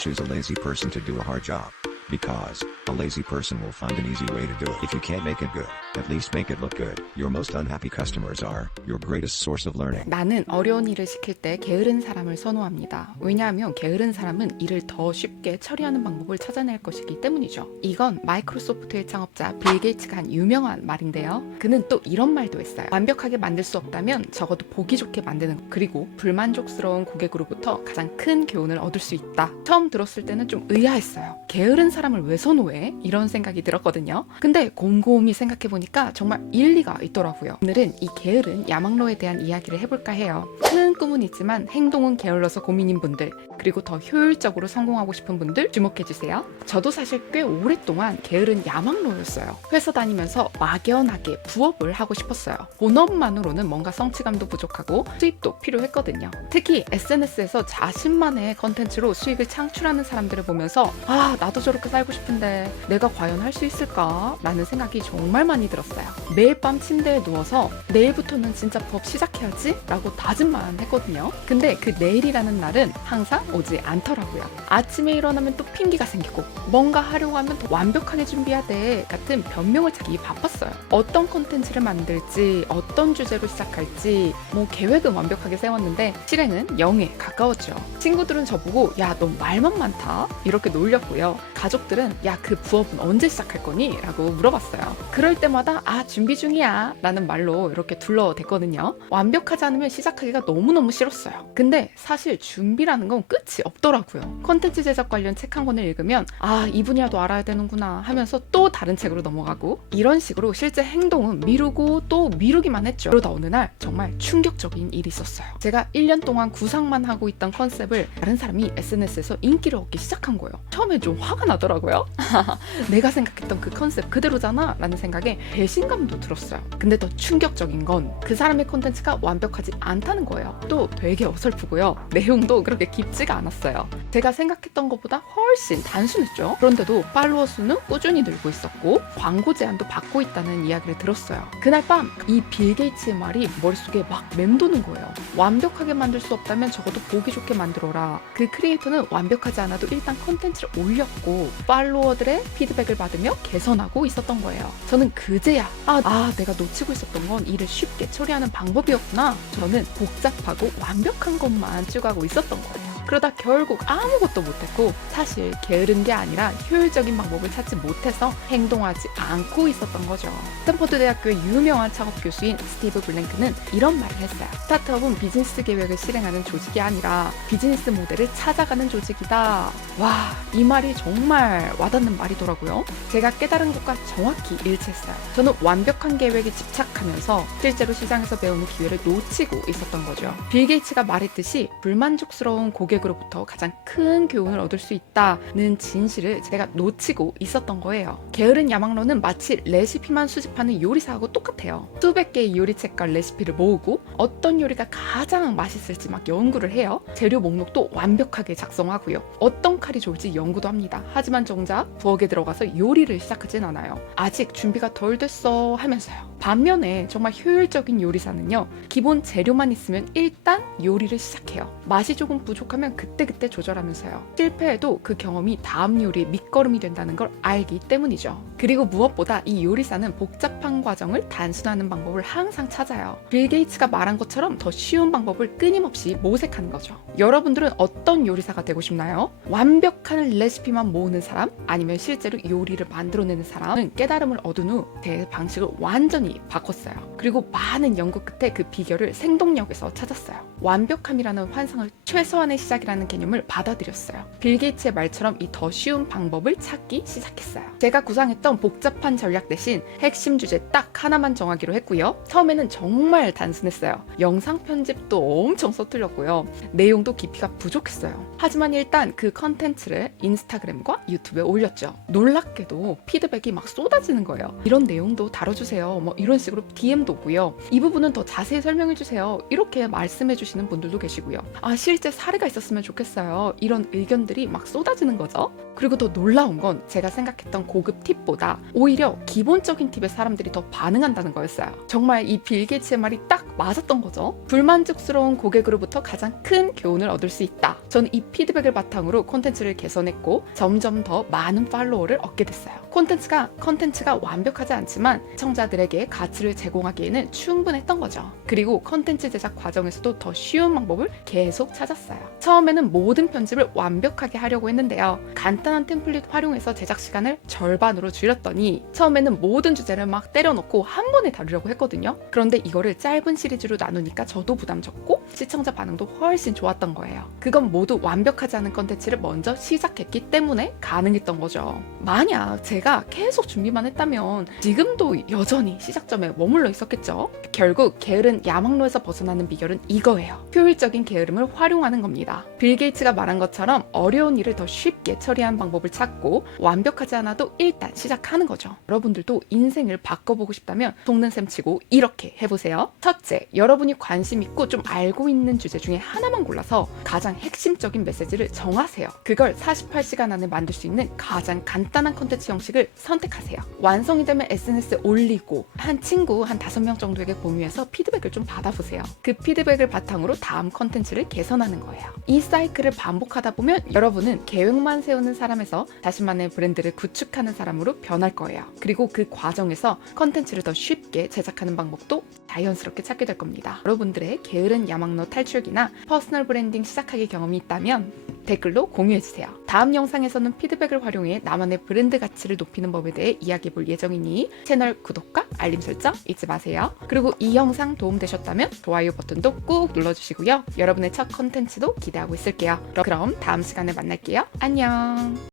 choose a lazy person to do a hard job. Because a lazy person will find an easy way to do it. If you can't make it good, at least make it look good. Your most unhappy customers are your greatest source of learning. 나는 어려운 일을 시킬 때 게으른 사람을 선호합니다. 왜냐하면 게으른 사람은 일을 더 쉽게 처리하는 방법을 찾아낼 것이기 때문이죠. 이건 마이크로소프트의 창업자 빌 게이츠가 한 유명한 말인데요. 그는 또 이런 말도 했어요. 완벽하게 만들 수 없다면 적어도 보기 좋게 만드는 것. 그리고 불만족스러운 고객으로부터 가장 큰 교훈을 얻을 수 있다. 처음 들었을 때는 좀 의아했어요. 게으른 사람을 왜 선호해? 이런 생각이 들었거든요. 근데 곰곰이 생각해보니까 정말 일리가 있더라고요. 오늘은 이 게으른 야망로에 대한 이야기를 해볼까 해요. 큰 꿈은 있지만 행동은 게을러서 고민인 분들, 그리고 더 효율적으로 성공하고 싶은 분들 주목해주세요. 저도 사실 꽤 오랫동안 게으른 야망로였어요. 회사 다니면서 막연하게 부업을 하고 싶었어요. 본업만으로는 뭔가 성취감도 부족하고 수입도 필요했거든요. 특히 SNS에서 자신만의 컨텐츠로 수익을 창출하는 사람들을 보면서 나도 저렇게 살고 싶은데 내가 과연 할 수 있을까? 라는 생각이 정말 많이 들었어요. 매일 밤 침대에 누워서 내일부터는 진짜 부업 시작해야지 라고 다짐만 했거든요. 근데 그 내일이라는 날은 항상 오지 않더라고요. 아침에 일어나면 또 핑계가 생기고 뭔가 하려고 하면 더 완벽하게 준비해야 돼 같은 변명을 찾기 바빴어요. 어떤 콘텐츠를 만들지, 어떤 주제로 시작할지 계획은 완벽하게 세웠는데 실행은 0에 가까웠죠. 친구들은 저보고 야, 너 말만 많다 이렇게 놀렸고요. 가족들은 야, 그 부업은 언제 시작할 거니? 라고 물어봤어요. 그럴 때마다 준비 중이야 라는 말로 이렇게 둘러댔거든요. 완벽하지 않으면 시작하기가 너무너무 싫었어요. 근데 사실 준비라는 건 끝이 없더라고요. 콘텐츠 제작 관련 책 한 권을 읽으면 이 분야도 알아야 되는구나 하면서 또 다른 책으로 넘어가고 이런 식으로 실제 행동은 미루고 또 미루기만 했죠. 그러다 어느 날 정말 충격적인 일이 있었어요. 제가 1년 동안 구상만 하고 있던 컨셉을 다른 사람이 SNS에서 인기를 얻기 시작한 거예요. 처음에 좀 화가 나더라고요. 내가 생각했던 그 컨셉 그대로잖아 라는 생각에 배신감도 들었어요. 근데 더 충격적인 건 그 사람의 콘텐츠가 완벽하지 않다는 거예요. 또 되게 어설프고요. 내용도 그렇게 깊지가 않았어요. 제가 생각했던 것보다 훨씬 단순했죠. 그런데도 팔로워 수는 꾸준히 늘고 있었고 광고 제안도 받고 있다는 이야기를 들었어요. 그날 밤 이 빌 게이츠의 말이 머릿속에 막 맴도는 거예요. 완벽하게 만들 수 없다면 적어도 보기 좋게 만들어라. 그 크리에이터는 완벽하지 않아도 일단 콘텐츠를 올렸고 팔로워들의 피드백을 받으며 개선하고 있었던 거예요. 저는 그제야 내가 놓치고 있었던 건 일을 쉽게 처리하는 방법이었구나. 저는 복잡하고 완벽한 것만 추구하고 있었던 거예요. 그러다 결국 아무것도 못했고 사실 게으른 게 아니라 효율적인 방법을 찾지 못해서 행동하지 않고 있었던 거죠. 스탠퍼드 대학교의 유명한 창업 교수인 스티브 블랭크는 이런 말을 했어요. 스타트업은 비즈니스 계획을 실행하는 조직이 아니라 비즈니스 모델을 찾아가는 조직이다. 이 말이 정말 와닿는 말이더라고요. 제가 깨달은 것과 정확히 일치했어요. 저는 완벽한 계획에 집착하면서 실제로 시장에서 배우는 기회를 놓치고 있었던 거죠. 빌 게이츠가 말했듯이 불만족스러운 고객으로부터 가장 큰 교훈을 얻을 수 있다는 진실을 제가 놓치고 있었던 거예요. 게으른 야망로는 마치 레시피만 수집하는 요리사하고 똑같아요. 수백 개의 요리책과 레시피를 모으고 어떤 요리가 가장 맛있을지 막 연구를 해요. 재료 목록도 완벽하게 작성하고요. 어떤 칼이 좋을지 연구도 합니다. 하지만 정작 부엌에 들어가서 요리를 시작하진 않아요. 아직 준비가 덜 됐어 하면서요. 반면에 정말 효율적인 요리사는요, 기본 재료만 있으면 일단 요리를 시작해요. 맛이 조금 부족하면 그때그때 조절하면서요. 실패해도 그 경험이 다음 요리의 밑거름이 된다는 걸 알기 때문이죠. 그리고 무엇보다 이 요리사는 복잡한 과정을 단순화하는 방법을 항상 찾아요. 빌 게이츠가 말한 것처럼 더 쉬운 방법을 끊임없이 모색하는 거죠. 여러분들은 어떤 요리사가 되고 싶나요? 완벽한 레시피만 모으는 사람? 아니면 실제로 요리를 만들어내는 사람은 깨달음을 얻은 후 제 방식을 완전히 바꿨어요. 그리고 많은 연구 끝에 그 비결을 생동력에서 찾았어요. 완벽함이라는 환상을 최소한의 시작이라는 개념을 받아들였어요. 빌 게이츠의 말처럼 이 더 쉬운 방법을 찾기 시작했어요. 제가 구상했던 복잡한 전략 대신 핵심 주제 딱 하나만 정하기로 했고요. 처음에는 정말 단순했어요. 영상 편집도 엄청 서툴렸고요. 내용도 깊이가 부족했어요. 하지만 일단 그 컨텐츠를 인스타그램과 유튜브에 올렸죠. 놀랍게도 피드백이 막 쏟아지는 거예요. 이런 내용도 다뤄주세요. 이런 식으로 DM도 오고요. 이 부분은 더 자세히 설명해주세요. 이렇게 말씀해주시는 분들도 계시고요. 실제 사례가 있었으면 바뀌었으면 좋겠어요. 이런 의견들이 막 쏟아지는 거죠. 그리고 더 놀라운 건 제가 생각했던 고급 팁보다 오히려 기본적인 팁에 사람들이 더 반응한다는 거였어요. 정말 이 빌 게이츠의 말이 딱 맞았던 거죠. 불만족스러운 고객으로부터 가장 큰 교훈을 얻을 수 있다. 저는 이 피드백을 바탕으로 콘텐츠를 개선했고 점점 더 많은 팔로워를 얻게 됐어요. 컨텐츠가 완벽하지 않지만 시청자들에게 가치를 제공하기에는 충분했던 거죠. 그리고 컨텐츠 제작 과정에서도 더 쉬운 방법을 계속 찾았어요. 처음에는 모든 편집을 완벽하게 하려고 했는데요. 간단한 템플릿 활용해서 제작 시간을 절반으로 줄였더니 처음에는 모든 주제를 막 때려놓고 한 번에 다루려고 했거든요. 그런데 이거를 짧은 시리즈로 나누니까 저도 부담 적고 시청자 반응도 훨씬 좋았던 거예요. 그건 모두 완벽하지 않은 컨텐츠를 먼저 시작했기 때문에 가능했던 거죠. 만약 제가 계속 준비만 했다면 지금도 여전히 시작점에 머물러 있었겠죠. 결국 게으른 야망로에서 벗어나는 비결은 이거예요. 효율적인 게으름을 활용하는 겁니다. 빌 게이츠가 말한 것처럼 어려운 일을 더 쉽게 처리하는 방법을 찾고 완벽하지 않아도 일단 시작하는 거죠. 여러분들도 인생을 바꿔보고 싶다면 속는 셈 치고 이렇게 해보세요. 첫째, 여러분이 관심 있고 좀 알고 있는 주제 중에 하나만 골라서 가장 핵심적인 메시지를 정하세요. 그걸 48시간 안에 만들 수 있는 가장 간단한 컨텐츠 형식을 선택하세요. 완성이 되면 SNS에 올리고 한 친구 한 5명 정도에게 공유해서 피드백을 좀 받아보세요. 그 피드백을 바탕으로 다음 컨텐츠를 개선하는 거예요. 이 사이클을 반복하다 보면 여러분은 계획만 세우는 사람에서 자신만의 브랜드를 구축하는 사람으로 변할 거예요. 그리고 그 과정에서 컨텐츠를 더 쉽게 제작하는 방법도 자연스럽게 찾게 될 겁니다. 여러분들의 게으른 야망로 탈출기나 퍼스널 브랜딩 시작하기 경험이 있다면 댓글로 공유해주세요. 다음 영상에서는 피드백을 활용해 나만의 브랜드 가치를 높이는 법에 대해 이야기해볼 예정이니 채널 구독과 알림 설정 잊지 마세요. 그리고 이 영상 도움되셨다면 좋아요 버튼도 꾹 눌러주시고요. 여러분의 첫 컨텐츠도 기대하고 있을게요. 그럼 다음 시간에 만날게요. 안녕.